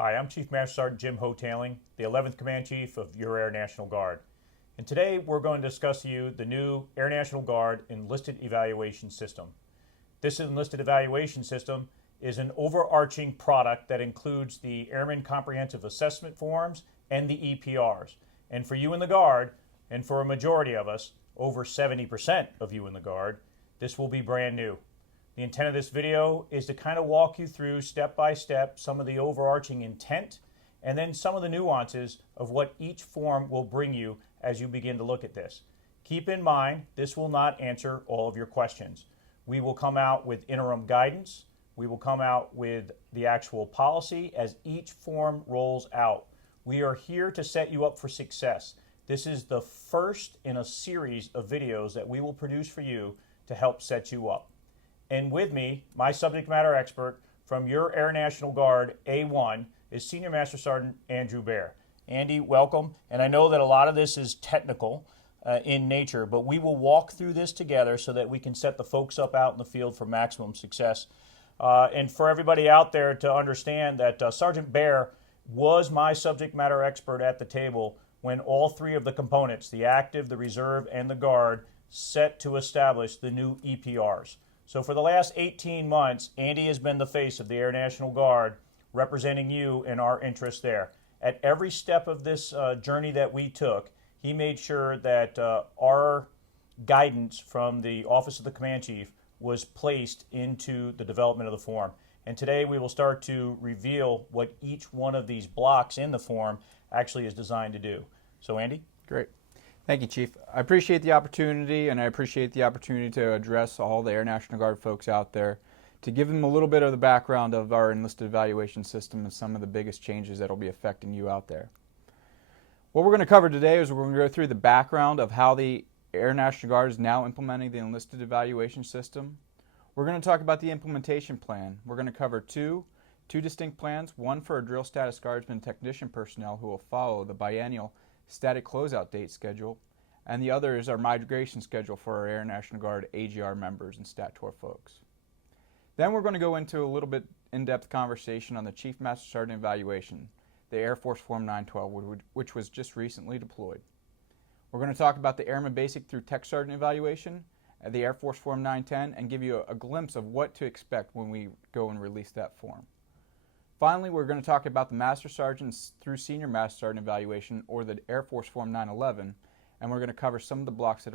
Hi, I'm Chief Master Sergeant Jim Hotailing, the 11th Command Chief of your Air National Guard. And today we're going to discuss to you the new Air National Guard Enlisted Evaluation System. This Enlisted Evaluation System is an overarching product that includes the Airman Comprehensive Assessment Forms and the EPRs. And for you in the Guard, and for a majority of us, over 70% of you in the Guard, this will be brand new. The intent of this video is to kind of walk you through step by step some of the overarching intent and then some of the nuances of what each form will bring you as you begin to look at this. Keep in mind, this will not answer all of your questions. We will come out with interim guidance. We will come out with the actual policy as each form rolls out. We are here to set you up for success. This is the first in a series of videos that we will produce for you to help set you up. And with me, my subject matter expert from your Air National Guard A1 is Senior Master Sergeant Andrew Baer. Andy, welcome. And I know that a lot of this is technical in nature, but we will walk through this together so that we can set the folks up out in the field for maximum success. And for everybody out there to understand that Sergeant Baer was my subject matter expert at the table when all three of the components, the active, the reserve, and the Guard, set to establish the new EPRs. So for the last 18 months, Andy has been the face of the Air National Guard, representing you and our interests there. At every step of this journey that we took, he made sure that our guidance from the Office of the Command Chief was placed into the development of the form. And today we will start to reveal what each one of these blocks in the form actually is designed to do. So Andy? Great. Thank you, Chief. I appreciate the opportunity, and I appreciate the opportunity to address all the Air National Guard folks out there, to give them a little bit of the background of our enlisted evaluation system and some of the biggest changes that will be affecting you out there. What we're going to cover today is we're going to go through the background of how the Air National Guard is now implementing the enlisted evaluation system. We're going to talk about the implementation plan. We're going to cover two distinct plans, one for our drill status guardsmen technician personnel who will follow the biennial static closeout date schedule, and the other is our migration schedule for our Air National Guard AGR members and Stat Tour folks. Then we're going to go into a little bit in-depth conversation on the Chief Master Sergeant evaluation, the Air Force Form 912, which was just recently deployed. We're going to talk about the Airman Basic through Tech Sergeant evaluation, the Air Force Form 910, and give you a glimpse of what to expect when we go and release that form. Finally, we're going to talk about the Master Sergeant through Senior Master Sergeant evaluation, or the Air Force Form 911, and we're going to cover some of the blocks that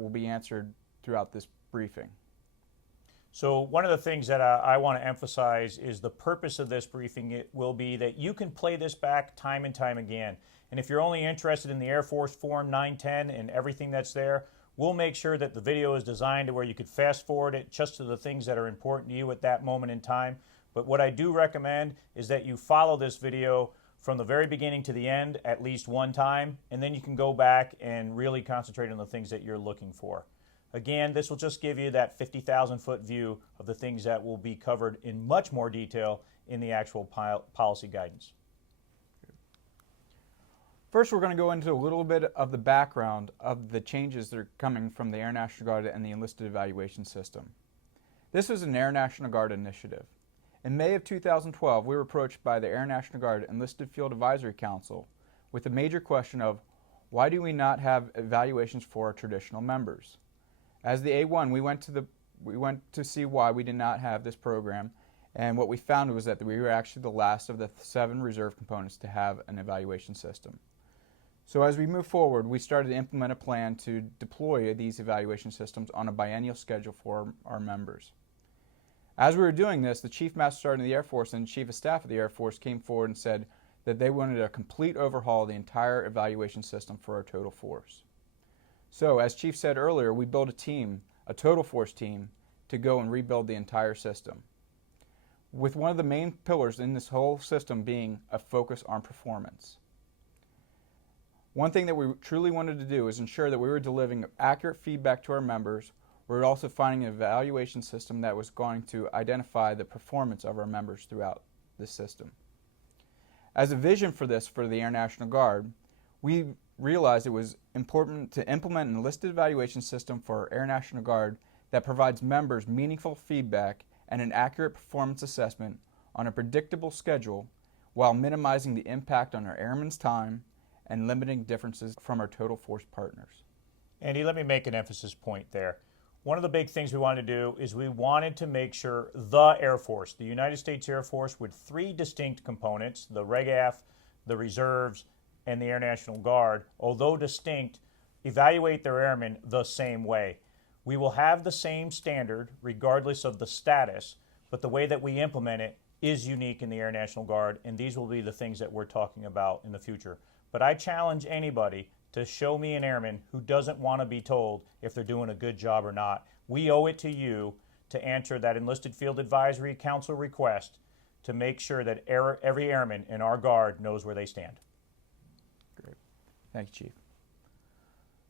will be answered throughout this briefing. So one of the things that I want to emphasize is the purpose of this briefing. It will be that you can play this back time and time again. And if you're only interested in the Air Force Form 910 and everything that's there, we'll make sure that the video is designed to where you could fast forward it just to the things that are important to you at that moment in time. But what I do recommend is that you follow this video from the very beginning to the end at least one time, and then you can go back and really concentrate on the things that you're looking for. Again, this will just give you that 50,000-foot view of the things that will be covered in much more detail in the actual policy guidance. First, we're going to go into a little bit of the background of the changes that are coming from the Air National Guard and the enlisted evaluation system. This was an Air National Guard initiative. In May of 2012, we were approached by the Air National Guard Enlisted Field Advisory Council with the major question of, why do we not have evaluations for our traditional members? As the A1, we went to see why we did not have this program, and what we found was that we were actually the last of the 7 reserve components to have an evaluation system. So as we move forward, we started to implement a plan to deploy these evaluation systems on a biennial schedule for our members. As we were doing this, the Chief Master Sergeant of the Air Force and Chief of Staff of the Air Force came forward and said that they wanted a complete overhaul of the entire evaluation system for our total force. So, as Chief said earlier, we built a team, a total force team, to go and rebuild the entire system, with one of the main pillars in this whole system being a focus on performance. One thing that we truly wanted to do is ensure that we were delivering accurate feedback to our members. We're also finding an evaluation system that was going to identify the performance of our members throughout the system. As a vision for this for the Air National Guard, we realized it was important to implement an enlisted evaluation system for our Air National Guard that provides members meaningful feedback and an accurate performance assessment on a predictable schedule, while minimizing the impact on our airmen's time and limiting differences from our total force partners. Andy, let me make an emphasis point there. One of the big things we wanted to do is we wanted to make sure the Air Force, the United States Air Force with three distinct components, the RegAF, the Reserves, and the Air National Guard, although distinct, evaluate their airmen the same way. We will have the same standard regardless of the status, but the way that we implement it is unique in the Air National Guard, and these will be the things that we're talking about in the future. But I challenge anybody to show me an airman who doesn't want to be told if they're doing a good job or not. We owe it to you to answer that Enlisted Field Advisory Council request to make sure that every airman in our Guard knows where they stand. Great. Thank you, Chief.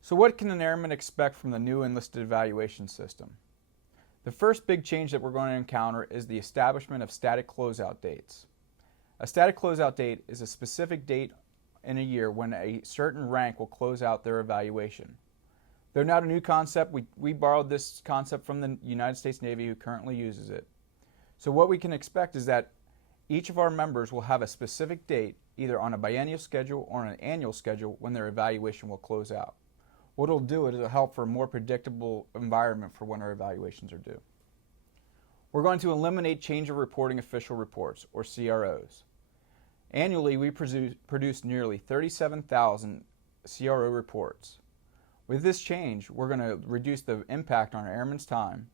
So what can an airman expect from the new enlisted evaluation system? The first big change that we're going to encounter is the establishment of static closeout dates. A static closeout date is a specific date in a year when a certain rank will close out their evaluation. They're not a new concept. We borrowed this concept from the United States Navy, who currently uses it. So what we can expect is that each of our members will have a specific date, either on a biennial schedule or on an annual schedule, when their evaluation will close out. What it'll do is it'll help for a more predictable environment for when our evaluations are due. We're going to eliminate change of reporting official reports, or CROs. Annually, we produce nearly 37,000 CRO reports. With this change, we're going to reduce the impact on our airmen's time,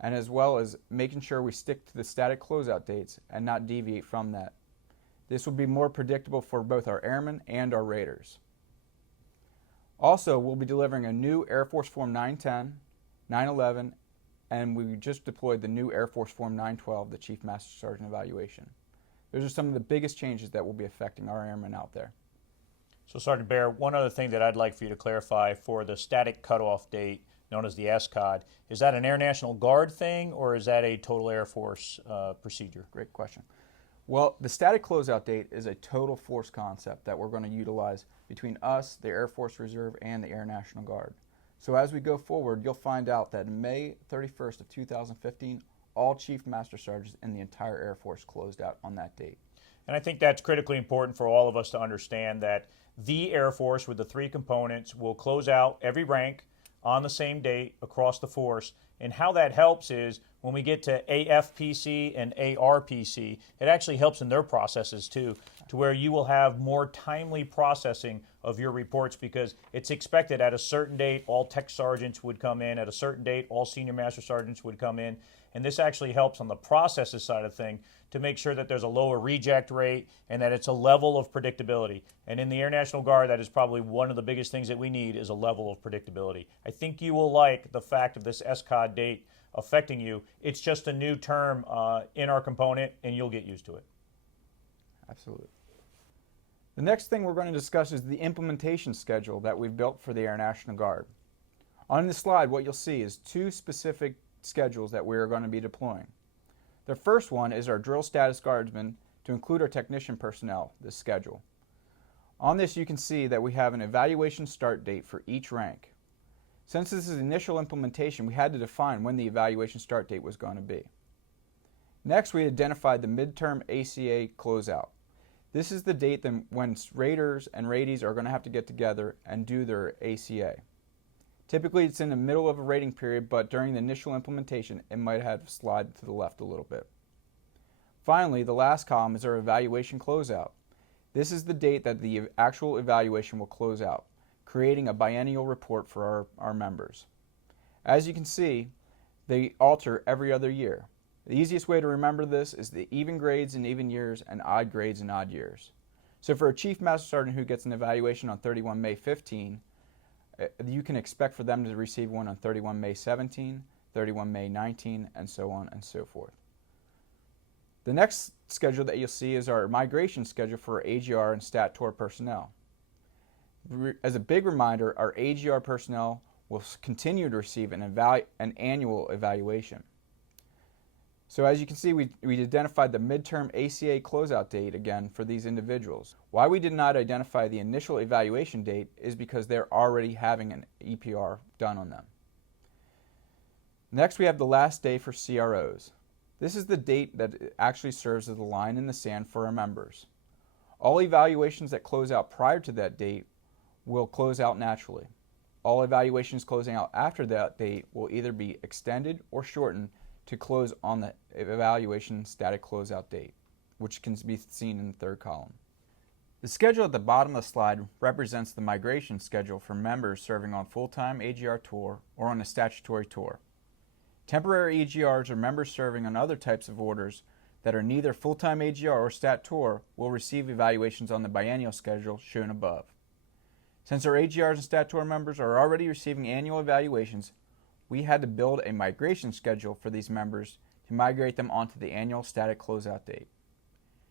and as well as making sure we stick to the static closeout dates and not deviate from that. This will be more predictable for both our airmen and our raters. Also, we'll be delivering a new Air Force Form 910, 911, and we just deployed the new Air Force Form 912, the Chief Master Sergeant Evaluation. Those are some of the biggest changes that will be affecting our airmen out there. So Sergeant Bear, one other thing that I'd like for you to clarify for the static cutoff date, known as the SCOD, is that an Air National Guard thing, or is that a total Air Force procedure? Great question. Well, the static closeout date is a total force concept that we're going to utilize between us, the Air Force Reserve, and the Air National Guard. So as we go forward, you'll find out that May 31st of 2015, all Chief Master Sergeants in the entire Air Force closed out on that date. And I think that's critically important for all of us to understand that the Air Force with the three components will close out every rank on the same date across the force. And how that helps is when we get to AFPC and ARPC, it actually helps in their processes too, to where you will have more timely processing of your reports, because it's expected at a certain date all tech sergeants would come in, at a certain date all senior master sergeants would come in, and this actually helps on the processes side of thing to make sure that there's a lower reject rate and that it's a level of predictability. And in the Air National Guard, that is probably one of the biggest things that we need, is a level of predictability. I think you will like the fact of this SCOD date affecting you. It's just a new term in our component, and you'll get used to it. Absolutely. The next thing we're going to discuss is the implementation schedule that we've built for the Air National Guard. On this slide, what you'll see is two specific schedules that we're going to be deploying. The first one is our drill status guardsmen to include our technician personnel, this schedule. On this you can see that we have an evaluation start date for each rank. Since this is initial implementation, we had to define when the evaluation start date was going to be. Next, we identified the midterm ACA closeout. This is the date when raters and radies are going to have to get together and do their ACA. Typically it's in the middle of a rating period, but during the initial implementation it might have slid to the left a little bit. Finally, the last column is our evaluation closeout. This is the date that the actual evaluation will close out, creating a biennial report for our members. As you can see, they alter every other year. The easiest way to remember this is the even grades in even years and odd grades in odd years. So for a Chief Master Sergeant who gets an evaluation on 31 May 15, you can expect for them to receive one on 31 May 17, 31 May 19, and so on and so forth. The next schedule that you'll see is our migration schedule for AGR and StatTOR personnel. As a big reminder, our AGR personnel will continue to receive an annual evaluation. So as you can see, we identified the midterm ACA closeout date again for these individuals. Why we did not identify the initial evaluation date is because they're already having an EPR done on them. Next, we have the last day for CROs. This is the date that actually serves as the line in the sand for our members. All evaluations that close out prior to that date will close out naturally. All evaluations closing out after that date will either be extended or shortened to close on the evaluation static closeout date, which can be seen in the third column. The schedule at the bottom of the slide represents the migration schedule for members serving on full-time AGR tour or on a statutory tour. Temporary AGRs or members serving on other types of orders that are neither full-time AGR or stat tour will receive evaluations on the biennial schedule shown above. Since our AGRs and stat tour members are already receiving annual evaluations, we had to build a migration schedule for these members to migrate them onto the annual static closeout date.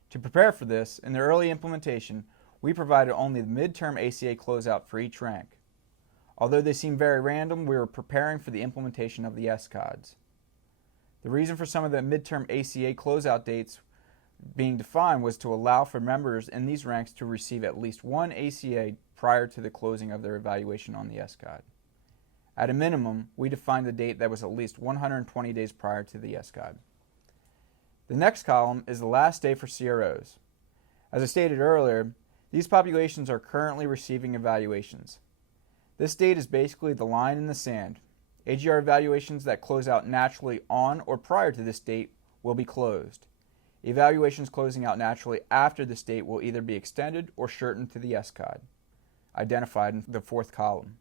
To prepare for this, in the early implementation, we provided only the midterm ACA closeout for each rank. Although they seem very random, we were preparing for the implementation of the SCODs. The reason for some of the midterm ACA closeout dates being defined was to allow for members in these ranks to receive at least one ACA prior to the closing of their evaluation on the SCOD. At a minimum, we defined the date that was at least 120 days prior to the SCOD. The next column is the last day for CROs. As I stated earlier, these populations are currently receiving evaluations. This date is basically the line in the sand. AGR evaluations that close out naturally on or prior to this date will be closed. Evaluations closing out naturally after this date will either be extended or shortened to the SCOD, identified in the fourth column.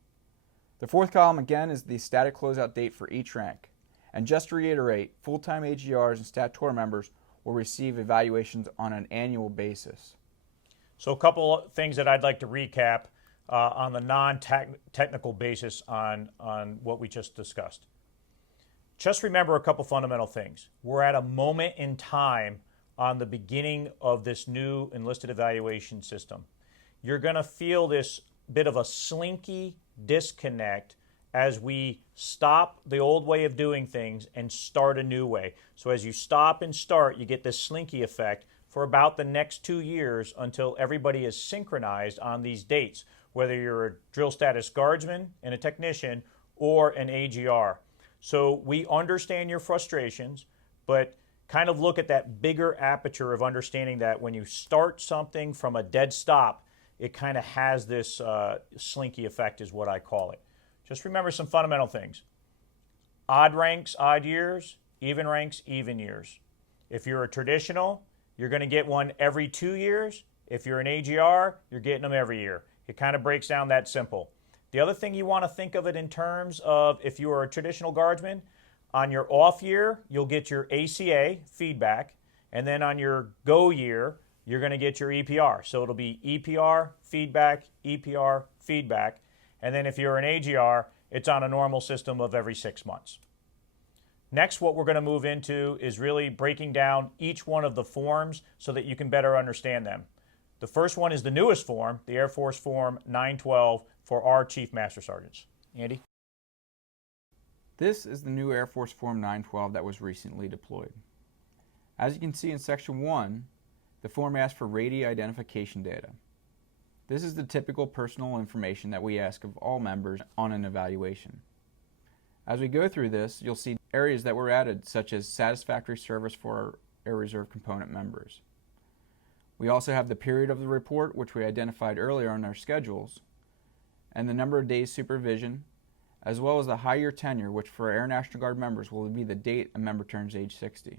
The fourth column again is the static closeout date for each rank. And just to reiterate, full-time AGRs and stat tour members will receive evaluations on an annual basis. So a couple of things that I'd like to recap on the non-technical basis on what we just discussed. Just remember a couple fundamental things. We're at a moment in time on the beginning of this new enlisted evaluation system. You're going to feel this bit of a slinky disconnect as we stop the old way of doing things and start a new way. So as you stop and start, you get this slinky effect for about the next 2 years until everybody is synchronized on these dates, whether you're a drill status guardsman and a technician or an AGR. So we understand your frustrations, but kind of look at that bigger aperture of understanding that when you start something from a dead stop, it kind of has this slinky effect is what I call it. Just remember some fundamental things. Odd ranks, odd years. Even ranks, even years. If you're a traditional, you're going to get one every 2 years. If you're an AGR, you're getting them every year. It kind of breaks down that simple. The other thing you want to think of it in terms of if you are a traditional guardsman, on your off year, you'll get your ACA feedback, and then on your go year, you're going to get your EPR. So it'll be EPR, feedback, EPR, feedback. And then if you're an AGR, it's on a normal system of every 6 months. Next, what we're going to move into is really breaking down each one of the forms so that you can better understand them. The first one is the newest form, the Air Force Form 912 for our Chief Master Sergeants. Andy? This is the new Air Force Form 912 that was recently deployed. As you can see in Section 1, the form asks for rating identification data. This is the typical personal information that we ask of all members on an evaluation. As we go through this, you'll see areas that were added, such as satisfactory service for our Air Reserve component members. We also have the period of the report, which we identified earlier on our schedules, and the number of days supervision, as well as the high-year tenure, which for Air National Guard members will be the date a member turns age 60.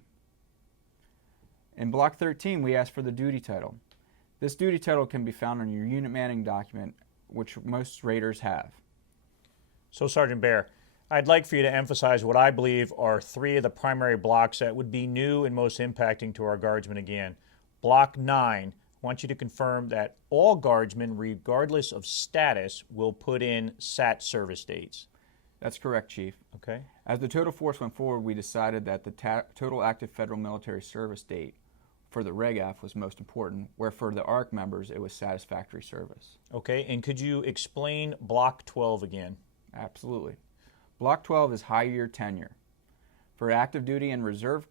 In Block 13, we ask for the duty title. This duty title can be found on your unit manning document, which most raters have. So, Sergeant Bear, I'd like for you to emphasize what I believe are 3 of the primary blocks that would be new and most impacting to our guardsmen again. Block 9, I want you to confirm that all guardsmen, regardless of status, will put in SAT service dates. That's correct, Chief. Okay. As the total force went forward, we decided that the total active federal military service date for the REGAF was most important, where for the ARC members, it was satisfactory service. Okay, and could you explain Block 12 again? Absolutely. Block 12 is high-year tenure. For active duty and reserve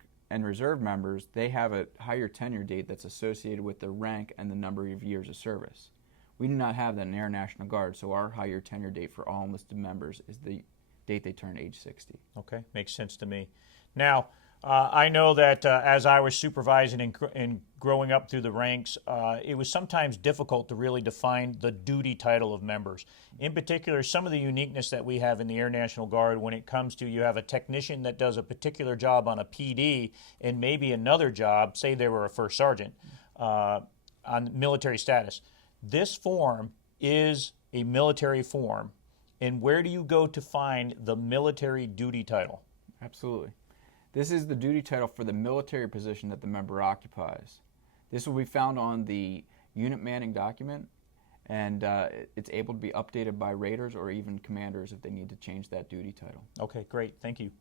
members, they have a higher tenure date that's associated with the rank and the number of years of service. We do not have that in Air National Guard, so our higher tenure date for all enlisted members is the date they turn age 60. Okay, makes sense to me. Now, I know that as I was supervising and growing up through the ranks, it was sometimes difficult to really define the duty title of members. In particular, some of the uniqueness that we have in the Air National Guard when it comes to you have a technician that does a particular job on a PD and maybe another job, say they were a first sergeant, on military status. This form is a military form. And where do you go to find the military duty title? Absolutely. This is the duty title for the military position that the member occupies. This will be found on the unit manning document, and it's able to be updated by raters or even commanders if they need to change that duty title. Okay, great. Thank you.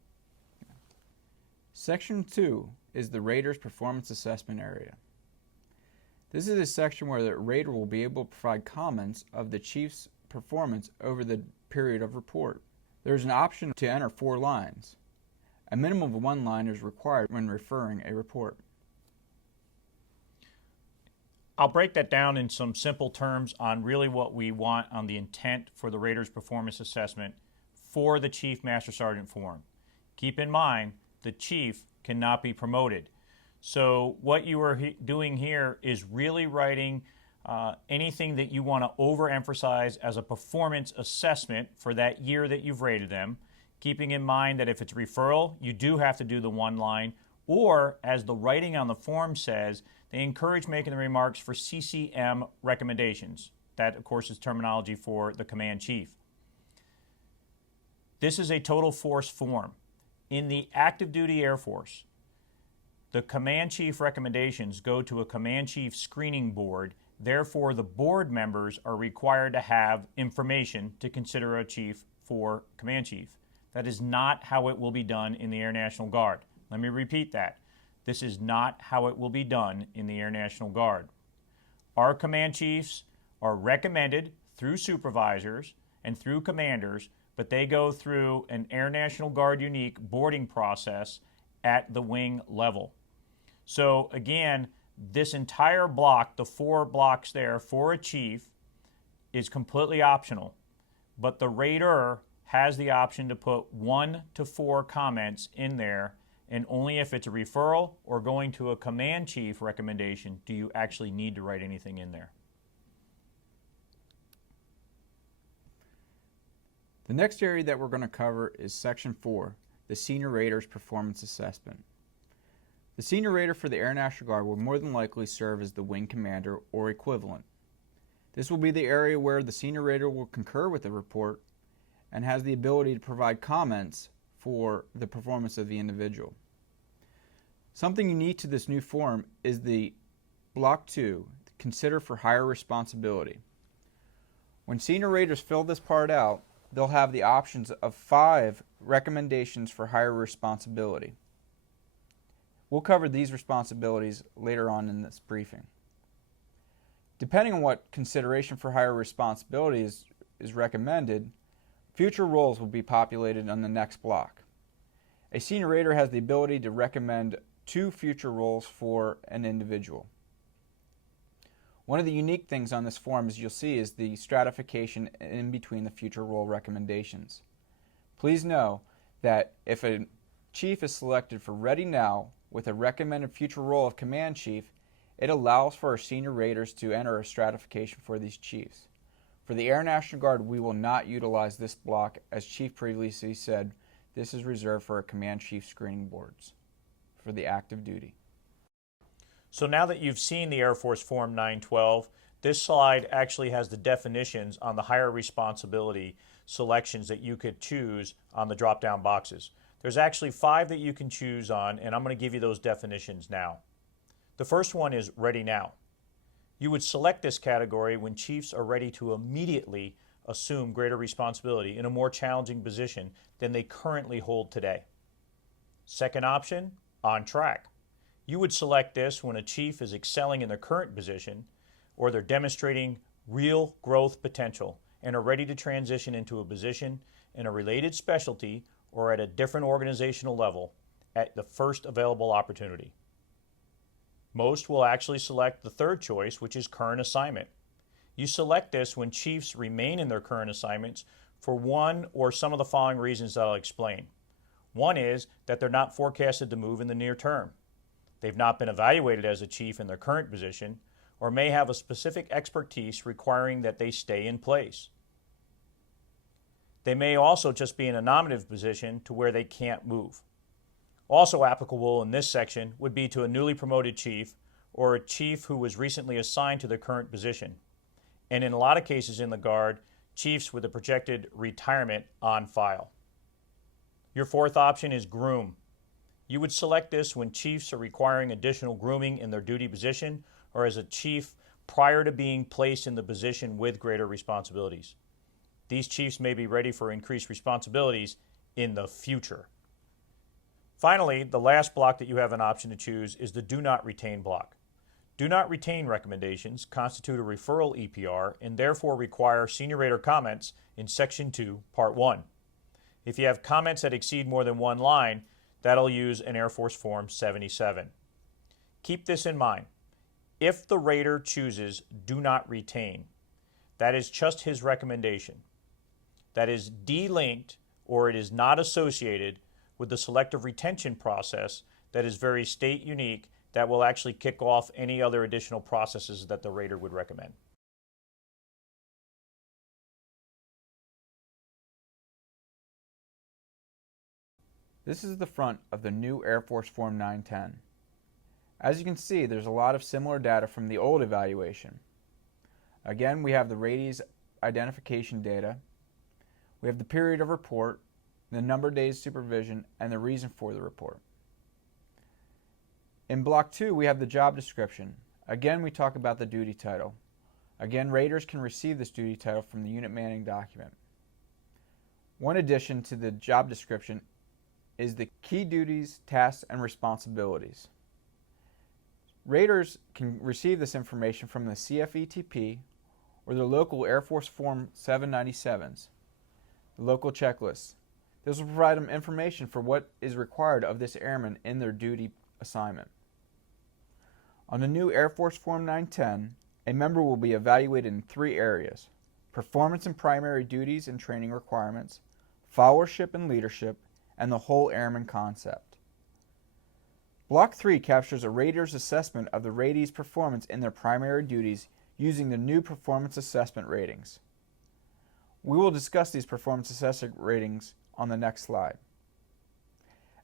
Section 2 is the rater's performance assessment area. This is a section where the rater will be able to provide comments of the chief's performance over the period of report. There is an option to enter 4 lines. A minimum of 1 line is required when referring a report. I'll break that down in some simple terms on really what we want on the intent for the rater's performance assessment for the Chief Master Sergeant form. Keep in mind, the chief cannot be promoted. So what you are doing here is really writing anything that you want to overemphasize as a performance assessment for that year that you've rated them, keeping in mind that if it's referral, you do have to do the 1 line, or as the writing on the form says, they encourage making the remarks for CCM recommendations. That, of course, is terminology for the command chief. This is a total force form. In the active duty Air Force, the command chief recommendations go to a command chief screening board. Therefore, the board members are required to have information to consider a chief for command chief. That is not how it will be done in the Air National Guard. Let me repeat that. This is not how it will be done in the Air National Guard. Our command chiefs are recommended through supervisors and through commanders, but they go through an Air National Guard unique boarding process at the wing level. So again, this entire block, the 4 blocks there for a chief, is completely optional, but the rater has the option to put 1 to 4 comments in there, and only if it's a referral or going to a command chief recommendation do you actually need to write anything in there. The next area that we're going to cover is Section 4, the Senior Rater's Performance Assessment. The Senior Rater for the Air National Guard will more than likely serve as the wing commander or equivalent. This will be the area where the Senior Rater will concur with the report and has the ability to provide comments for the performance of the individual. Something unique to this new form is the Block 2, Consider for Higher Responsibility. When Senior Raters fill this part out, they'll have the options of 5 recommendations for higher responsibility. We'll cover these responsibilities later on in this briefing. Depending on what consideration for higher responsibility is recommended, future roles will be populated on the next block. A Senior Rater has the ability to recommend 2 future roles for an individual. One of the unique things on this form, as you'll see, is the stratification in between the future role recommendations. Please know that if a chief is selected for Ready Now with a recommended future role of Command Chief, it allows for our Senior Raters to enter a stratification for these chiefs. For the Air National Guard, we will not utilize this block. As Chief previously said, this is reserved for our Command Chief screening boards for the active duty. So now that you've seen the Air Force Form 912, this slide actually has the definitions on the higher responsibility selections that you could choose on the drop-down boxes. There's actually 5 that you can choose on, and I'm going to give you those definitions now. The first one is Ready Now. You would select this category when chiefs are ready to immediately assume greater responsibility in a more challenging position than they currently hold today. Second option, On Track. You would select this when a chief is excelling in their current position or they're demonstrating real growth potential and are ready to transition into a position in a related specialty or at a different organizational level at the first available opportunity. Most will actually select the third choice, which is Current Assignment. You select this when chiefs remain in their current assignments for one or some of the following reasons that I'll explain. One is that they're not forecasted to move in the near term. They've not been evaluated as a chief in their current position, or may have a specific expertise requiring that they stay in place. They may also just be in a nominative position to where they can't move. Also applicable in this section would be to a newly promoted chief or a chief who was recently assigned to their current position. And in a lot of cases in the Guard, chiefs with a projected retirement on file. Your fourth option is groom. You would select this when chiefs are requiring additional grooming in their duty position or as a chief prior to being placed in the position with greater responsibilities. These chiefs may be ready for increased responsibilities in the future. Finally, the last block that you have an option to choose is the do not retain block. Do not retain recommendations constitute a referral EPR and therefore require senior rater comments in Section 2, Part 1. If you have comments that exceed more than one line, that'll use an Air Force Form 77. Keep this in mind. If the rater chooses do not retain, that is just his recommendation. That is delinked or it is not associated with the selective retention process that is very state unique that will actually kick off any other additional processes that the rater would recommend. This is the front of the new Air Force Form 910. As you can see, there's a lot of similar data from the old evaluation. Again, we have the ratings identification data, we have the period of report, the number of days supervision, and the reason for the report. In Block 2, we have the job description. Again, we talk about the duty title. Again, raters can receive this duty title from the unit manning document. One addition to the job description is the key duties, tasks, and responsibilities. Raters can receive this information from the CFETP or their local Air Force Form 797s, the local checklists. This will provide them information for what is required of this airman in their duty assignment. On the new Air Force Form 910, a member will be evaluated in 3 areas: performance and primary duties and training requirements, followership and leadership, and the whole airman concept. Block 3 captures a rater's assessment of the ratie's performance in their primary duties using the new performance assessment ratings. We will discuss these performance assessment ratings on the next slide.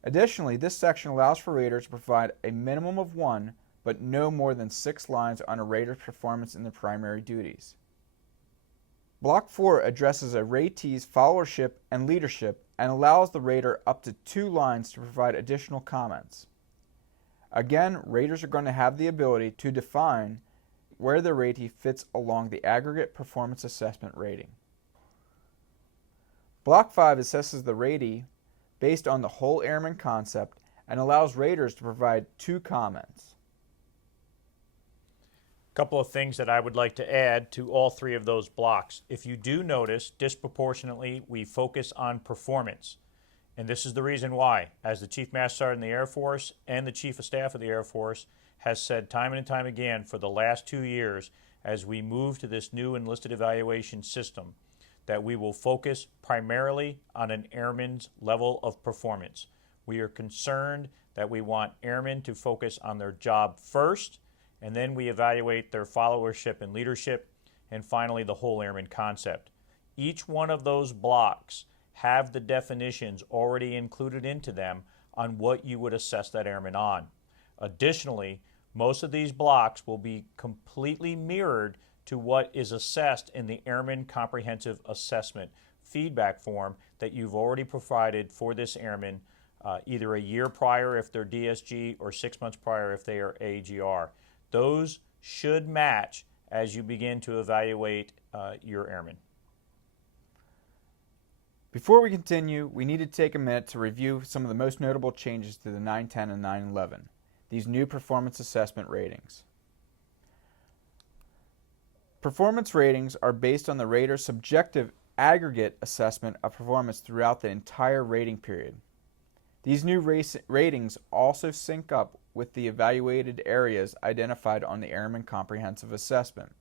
Additionally, this section allows for raters to provide a minimum of 1 but no more than 6 lines on a rater's performance in their primary duties. Block 4 addresses a ratee's followership and leadership and allows the rater up to 2 lines to provide additional comments. Again, raters are going to have the ability to define where the ratee fits along the aggregate performance assessment rating. Block 5 assesses the ratee based on the whole airman concept and allows raters to provide 2 comments. A couple of things that I would like to add to all 3 of those blocks. If you do notice, disproportionately, we focus on performance. And this is the reason why. As the Chief Master Sergeant in the Air Force and the Chief of Staff of the Air Force has said time and time again for the last 2 years as we move to this new enlisted evaluation system, that we will focus primarily on an airman's level of performance. We are concerned that we want airmen to focus on their job first, and then we evaluate their followership and leadership, and finally the whole airman concept. Each one of those blocks have the definitions already included into them on what you would assess that airman on. Additionally, most of these blocks will be completely mirrored to what is assessed in the Airman Comprehensive Assessment feedback form that you've already provided for this airman either a year prior if they're DSG or 6 months prior if they are AGR. Those should match as you begin to evaluate your airmen. Before we continue, we need to take a minute to review some of the most notable changes to the 910 and 911, these new performance assessment ratings. Performance ratings are based on the rater's subjective aggregate assessment of performance throughout the entire rating period. These new ratings also sync up with the evaluated areas identified on the Airman Comprehensive Assessment.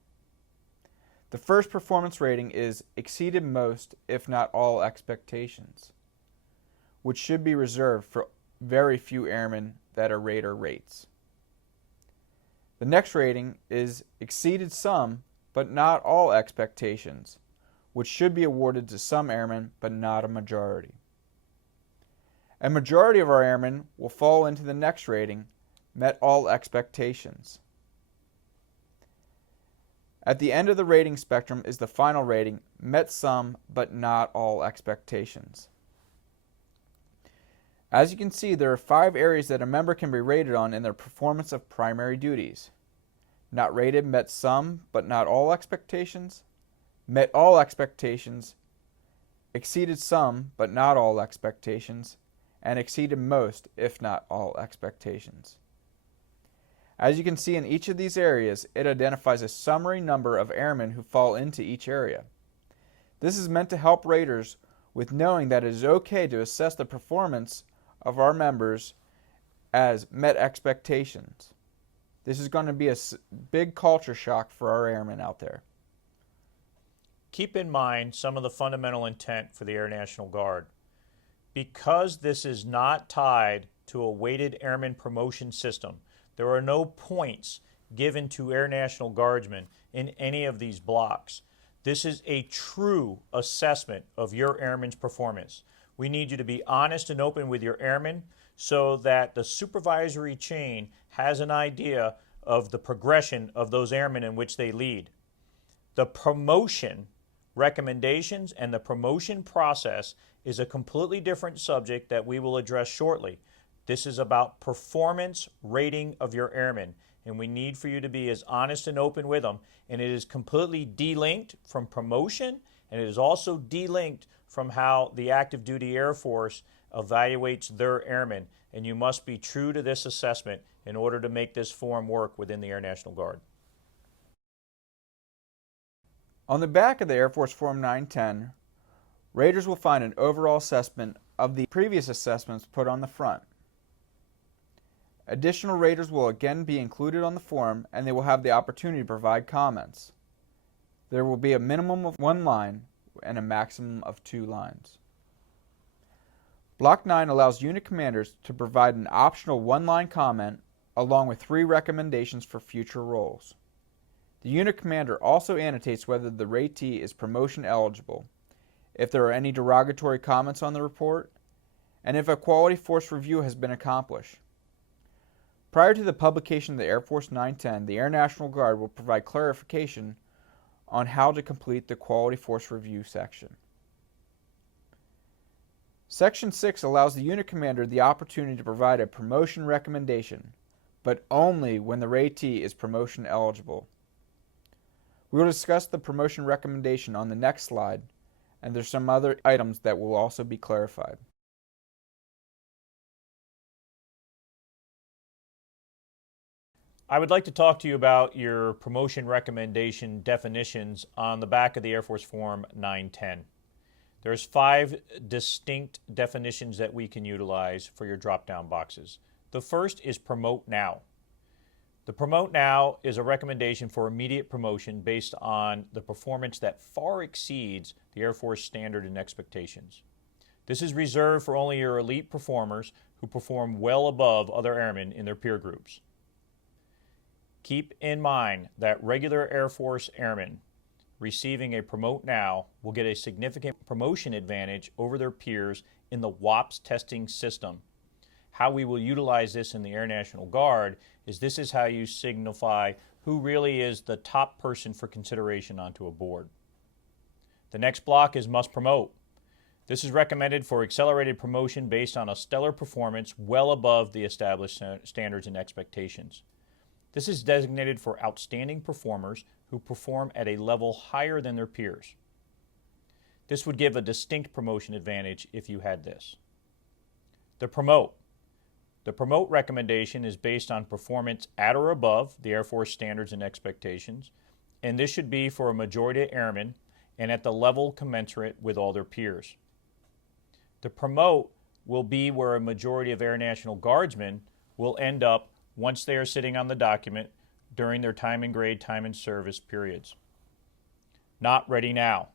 The first performance rating is exceeded most, if not all, expectations. which should be reserved for very few airmen that are rater rates. The next rating is exceeded some, but not all expectations, which should be awarded to some airmen, but not a majority. A majority of our airmen will fall into the next rating, met all expectations. At the end of the rating spectrum is the final rating, met some, but not all expectations. As you can see, there are 5 areas that a member can be rated on in their performance of primary duties. Not rated, met some, but not all expectations. Met all expectations. Exceeded some, but not all expectations. And exceeded most, if not all expectations. As you can see in each of these areas, it identifies a summary number of airmen who fall into each area. This is meant to help raters with knowing that it is okay to assess the performance of our members as met expectations. This is going to be a big culture shock for our airmen out there. Keep in mind some of the fundamental intent for the Air National Guard. Because this is not tied to a weighted airman promotion system, there are no points given to Air National Guardsmen in any of these blocks. This is a true assessment of your airmen's performance. We need you to be honest and open with your airmen so that the supervisory chain has an idea of the progression of those airmen in which they lead. The promotion recommendations and the promotion process is a completely different subject that we will address shortly. This is about performance rating of your airmen, and we need for you to be as honest and open with them. And it is completely delinked from promotion, and it is also delinked from how the active duty Air Force evaluates their airmen. And you must be true to this assessment in order to make this form work within the Air National Guard. On the back of the Air Force Form 910, raters will find an overall assessment of the previous assessments put on the front. Additional raters will again be included on the form, and they will have the opportunity to provide comments. There will be a minimum of 1 line and a maximum of 2 lines. Block 9 allows unit commanders to provide an optional 1-line comment along with 3 recommendations for future roles. The unit commander also annotates whether the ratee is promotion eligible, if there are any derogatory comments on the report, and if a quality force review has been accomplished. Prior to the publication of the Air Force 910, the Air National Guard will provide clarification on how to complete the quality force review section. Section 6 allows the unit commander the opportunity to provide a promotion recommendation, but only when the ratee is promotion eligible. We will discuss the promotion recommendation on the next slide, and there's some other items that will also be clarified. I would like to talk to you about your promotion recommendation definitions on the back of the Air Force Form 910. There's 5 distinct definitions that we can utilize for your drop-down boxes. The first is promote now. The promote now is a recommendation for immediate promotion based on the performance that far exceeds the Air Force standard and expectations. This is reserved for only your elite performers who perform well above other airmen in their peer groups. Keep in mind that regular Air Force airmen receiving a promote now will get a significant promotion advantage over their peers in the WOPS testing system. How we will utilize this in the Air National Guard is this is how you signify who really is the top person for consideration onto a board. The next block is must promote. This is recommended for accelerated promotion based on a stellar performance well above the established standards and expectations. This is designated for outstanding performers who perform at a level higher than their peers. This would give a distinct promotion advantage if you had this. The promote. The promote recommendation is based on performance at or above the Air Force standards and expectations, and this should be for a majority of airmen and at the level commensurate with all their peers. The promote will be where a majority of Air National Guardsmen will end up once they are sitting on the document during their time and grade, time and service periods. Not ready now.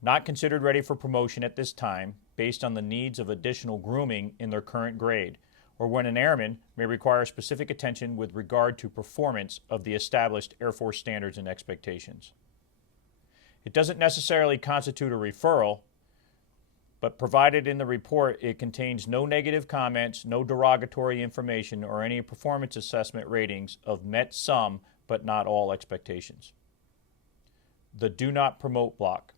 not considered ready for promotion at this time based on the needs of additional grooming in their current grade, or when an airman may require specific attention with regard to performance of the established Air Force standards and expectations. It doesn't necessarily constitute a referral, but provided in the report, it contains no negative comments, no derogatory information, or any performance assessment ratings of met some but not all expectations. The Do Not Promote block.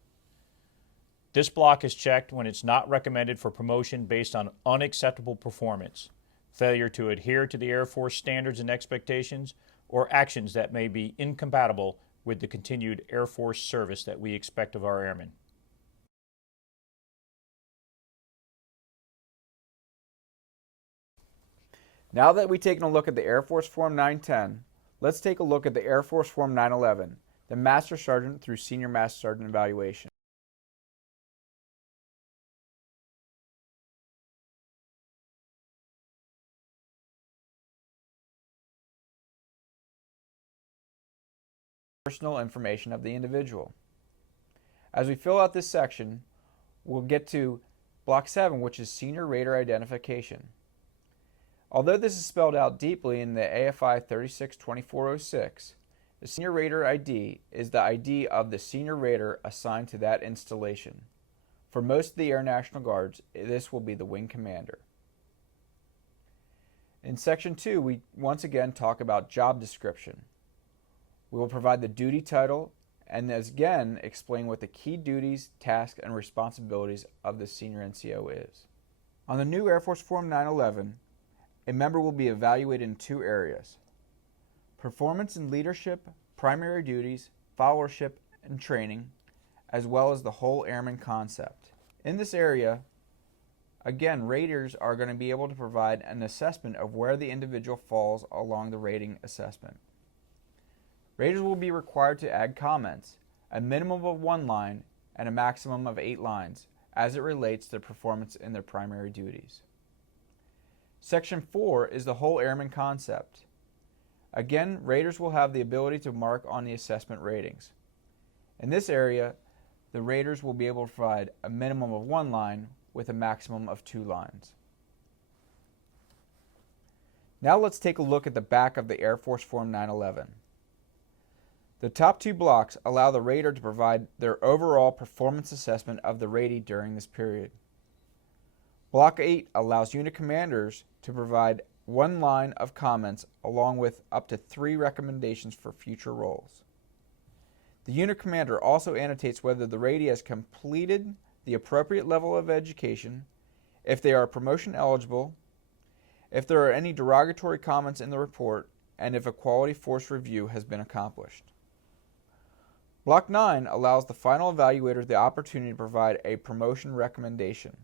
This block is checked when it's not recommended for promotion based on unacceptable performance, failure to adhere to the Air Force standards and expectations, or actions that may be incompatible with the continued Air Force service that we expect of our airmen. Now that we've taken a look at the Air Force Form 910, let's take a look at the Air Force Form 911, the Master Sergeant through Senior Master Sergeant evaluation. Personal information of the individual. As we fill out this section, we'll get to Block 7, which is Senior Rater Identification. Although this is spelled out deeply in the AFI 362406, the Senior Rater ID is the ID of the Senior Rater assigned to that installation. For most of the Air National Guards, this will be the Wing Commander. In Section 2, we once again talk about job description. We will provide the duty title and again explain what the key duties, tasks, and responsibilities of the Senior NCO is. On the new Air Force Form 911, a member will be evaluated in two areas: performance and leadership, primary duties, followership, and training, as well as the whole airman concept. In this area, again, raters are going to be able to provide an assessment of where the individual falls along the rating assessment. Raters will be required to add comments, a minimum of 1 line and a maximum of 8 lines, as it relates to performance in their primary duties. Section 4 is the whole airman concept. Again, raters will have the ability to mark on the assessment ratings. In this area, the raters will be able to provide a minimum of 1 line with a maximum of 2 lines. Now let's take a look at the back of the Air Force Form 911. The top 2 blocks allow the rater to provide their overall performance assessment of the ratee during this period. Block 8 allows unit commanders to provide 1 line of comments along with up to 3 recommendations for future roles. The unit commander also annotates whether the ratee has completed the appropriate level of education, if they are promotion eligible, if there are any derogatory comments in the report, and if a quality force review has been accomplished. Block 9 allows the final evaluator the opportunity to provide a promotion recommendation,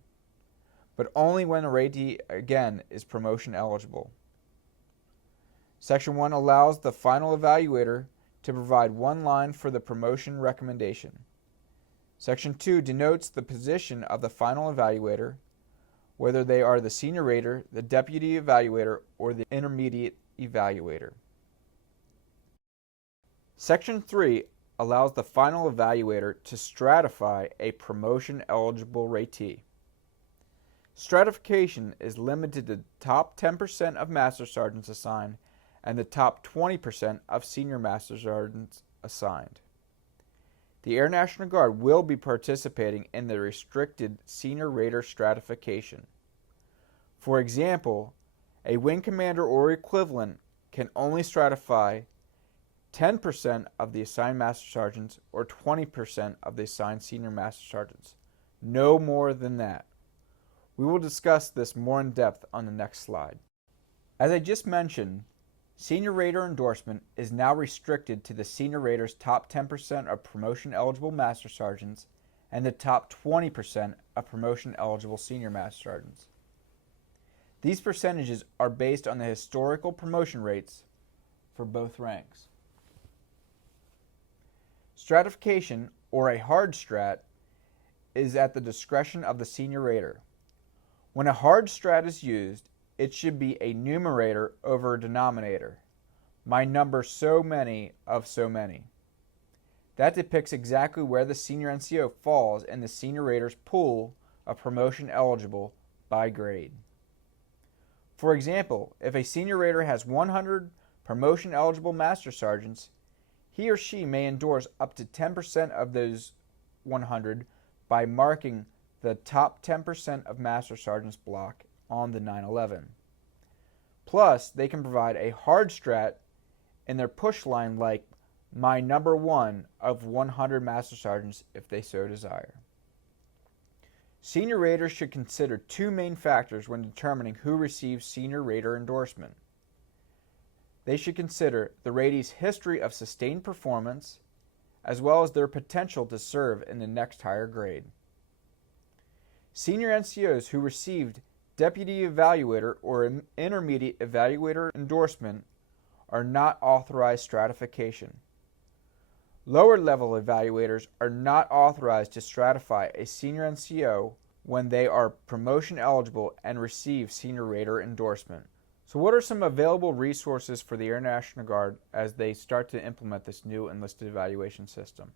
but only when the ratee, again, is promotion eligible. Section 1 allows the final evaluator to provide 1 line for the promotion recommendation. Section 2 denotes the position of the final evaluator, whether they are the senior rater, the deputy evaluator, or the intermediate evaluator. Section 3 allows the final evaluator to stratify a promotion-eligible ratee. Stratification is limited to the top 10% of Master Sergeants assigned and the top 20% of Senior Master Sergeants assigned. The Air National Guard will be participating in the restricted Senior Rater stratification. For example, a wing commander or equivalent can only stratify 10% of the assigned Master Sergeants or 20% of the assigned Senior Master Sergeants. No more than that. We will discuss this more in depth on the next slide. As I just mentioned, Senior Rater endorsement is now restricted to the Senior Rater's top 10% of promotion-eligible Master Sergeants and the top 20% of promotion-eligible Senior Master Sergeants. These percentages are based on the historical promotion rates for both ranks. Stratification, or a hard strat, is at the discretion of the Senior Rater. When a hard strat is used, it should be a numerator over a denominator. My number so many of so many. That depicts exactly where the senior NCO falls in the senior rater's pool of promotion eligible by grade. For example, if a senior rater has 100 promotion eligible master sergeants, he or she may endorse up to 10% of those 100 by marking the top 10% of master sergeants block on the 911. Plus, they can provide a hard strat in their push line like my number one of 100 master sergeants if they so desire. Senior raters should consider two main factors when determining who receives senior rater endorsement. They should consider the ratie's history of sustained performance, as well as their potential to serve in the next higher grade. Senior NCOs who received Deputy Evaluator or Intermediate Evaluator endorsement are not authorized stratification. Lower level evaluators are not authorized to stratify a senior NCO when they are promotion eligible and receive senior rater endorsement. So what are some available resources for the Air National Guard as they start to implement this new enlisted evaluation system?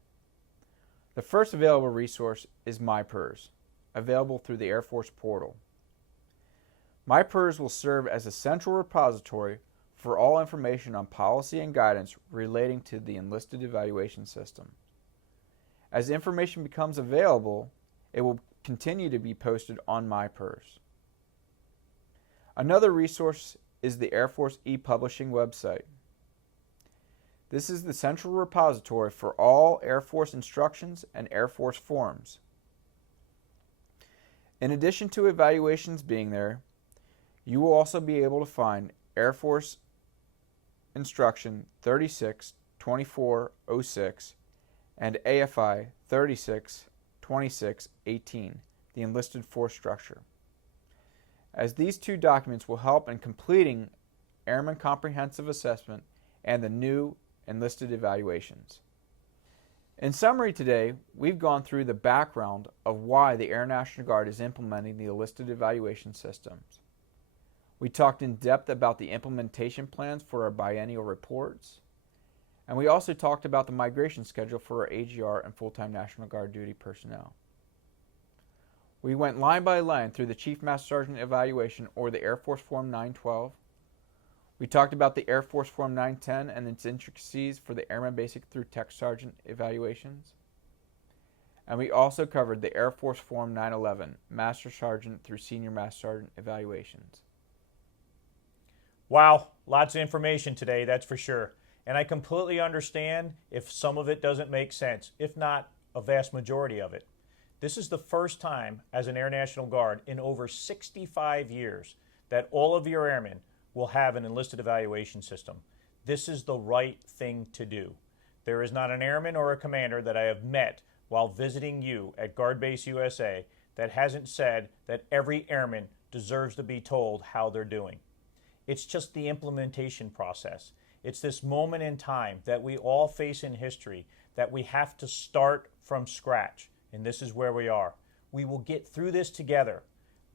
The first available resource is MyPERS, available through the Air Force portal. MyPERS will serve as a central repository for all information on policy and guidance relating to the enlisted evaluation system. As information becomes available, it will continue to be posted on MyPERS. Another resource is the Air Force e-publishing website. This is the central repository for all Air Force instructions and Air Force forms. In addition to evaluations being there, you will also be able to find Air Force Instruction 36-2406 and AFI 36-2618, the enlisted force structure, as these two documents will help in completing Airman Comprehensive Assessment and the new enlisted evaluations. In summary today, we've gone through the background of why the Air National Guard is implementing the enlisted evaluation systems. We talked in depth about the implementation plans for our biennial reports, and we also talked about the migration schedule for our AGR and full-time National Guard duty personnel. We went line by line through the Chief Master Sergeant evaluation or the Air Force Form 912. We talked about the Air Force Form 910 and its intricacies for the Airman Basic through Tech Sergeant evaluations. And we also covered the Air Force Form 911, Master Sergeant through Senior Master Sergeant evaluations. Wow, lots of information today, that's for sure. And I completely understand if some of it doesn't make sense, if not a vast majority of it. This is the first time as an Air National Guard in over 65 years that all of your airmen will have an enlisted evaluation system. This is the right thing to do. There is not an airman or a commander that I have met while visiting you at Guard Base USA that hasn't said that every airman deserves to be told how they're doing. It's just the implementation process. It's this moment in time that we all face in history that we have to start from scratch, and this is where we are. We will get through this together.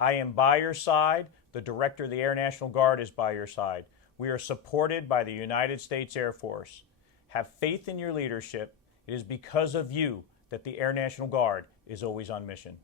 I am by your side. The Director of the Air National Guard is by your side. We are supported by the United States Air Force. Have faith in your leadership. It is because of you that the Air National Guard is always on mission.